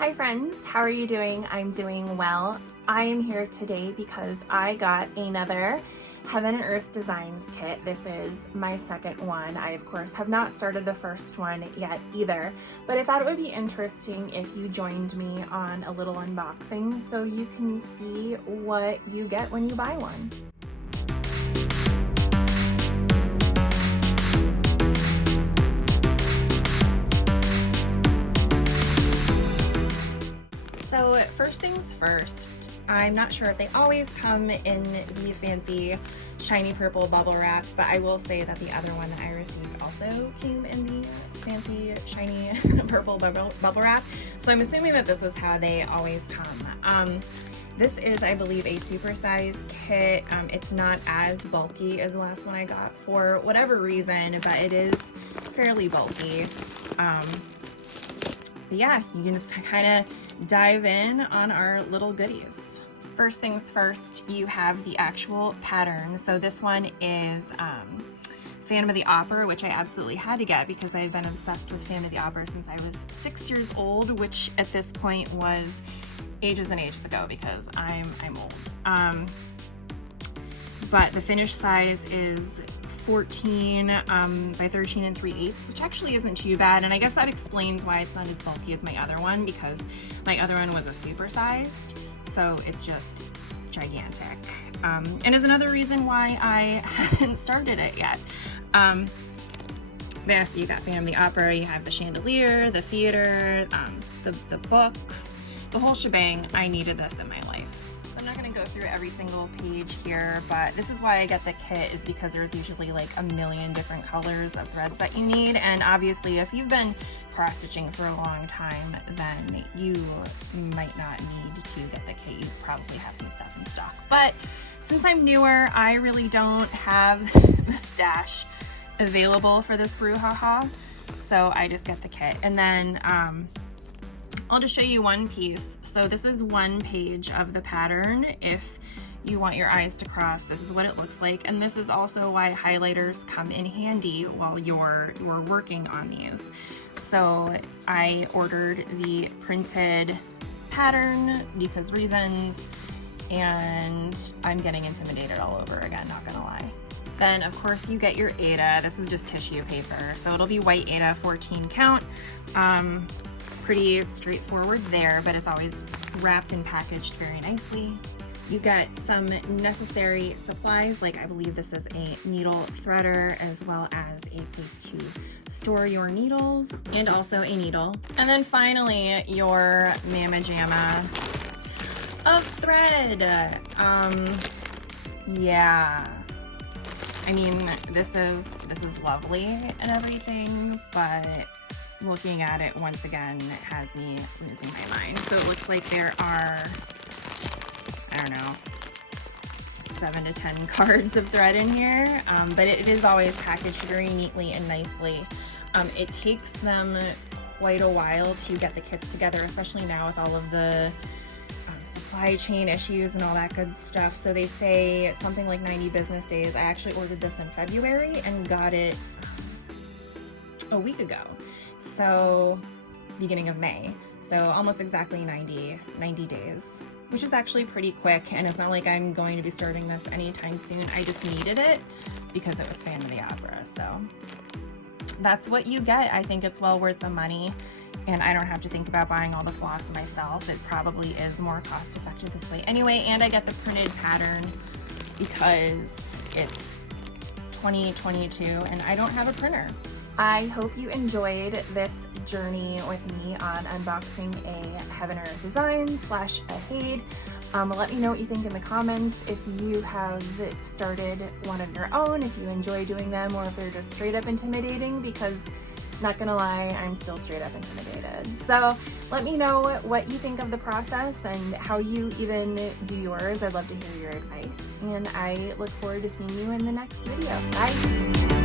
Hi friends, how are you doing? I'm doing well. I am here today because I got another Heaven and Earth Designs kit. This is my second one. I of course have not started the first one yet either, but I thought it would be interesting if you joined me on a little unboxing so you can see what you get when you buy one. So first things first, I'm not sure if they always come in the fancy shiny purple bubble wrap, but I will say that the other one that I received also came in the fancy shiny purple bubble wrap. So I'm assuming that this is how they always come. This is, I believe, a supersized kit. It's not as bulky as the last one I got for whatever reason, but it is fairly bulky. But yeah, you can just kind of dive in on our little goodies. First things first, you have the actual pattern. So this one is Phantom of the Opera, which I absolutely had to get because I've been obsessed with Phantom of the Opera since I was 6 years old, which at this point was ages and ages ago because I'm old. But the finished size is 14 by 13 3/8, which actually isn't too bad, and I guess that explains why it's not as bulky as my other one, because my other one was a supersized, so it's just gigantic, and is another reason why I haven't started it yet. Yeah, so you got Phantom of the Opera, you have the chandelier, the theater, the books, the whole shebang. I needed this in my life. I'm not going to go through every single page here, but this is why I get the kit, is because there's usually like a million different colors of threads that you need, and obviously if you've been cross-stitching for a long time, then you might not need to get the kit. You probably have some stuff in stock, but since I'm newer, I really don't have the stash available for this brouhaha, so I just get the kit. And then I'll just show you one piece. So this is one page of the pattern. If you want your eyes to cross, this is what it looks like. And this is also why highlighters come in handy while you're working on these. So I ordered the printed pattern because reasons, and I'm getting intimidated all over again, not gonna lie. Then of course you get your Aida. This is just tissue paper. So it'll be white Aida, 14 count. Pretty straightforward there, but it's always wrapped and packaged very nicely. You got some necessary supplies, like I believe this is a needle threader, as well as a place to store your needles, and also a needle. And then finally, your mamma jamma of thread. Yeah. I mean, this is lovely and everything, but looking at it once again has me losing my mind. So it looks like there are, I don't know, 7 to 10 cards of thread in here, but it is always packaged very neatly and nicely. It takes them quite a while to get the kits together, especially now with all of the supply chain issues and all that good stuff. So they say something like 90 business days. I actually ordered this in February and got it a week ago. So beginning of May, so almost exactly 90 days, which is actually pretty quick, and it's not like I'm going to be starting this anytime soon. I just needed it because it was Phantom of the Opera. So that's what you get. I think it's well worth the money, and I don't have to think about buying all the floss myself. It probably is more cost effective this way anyway, and I get the printed pattern because it's 2022 and I don't have a printer. I hope you enjoyed this journey with me on unboxing a Heaven and Earth Designs / a Hade. Let me know what you think in the comments, if you have started one of your own, if you enjoy doing them, or if they're just straight up intimidating, because not gonna lie, I'm still straight up intimidated. So let me know what you think of the process and how you even do yours. I'd love to hear your advice, and I look forward to seeing you in the next video. Bye!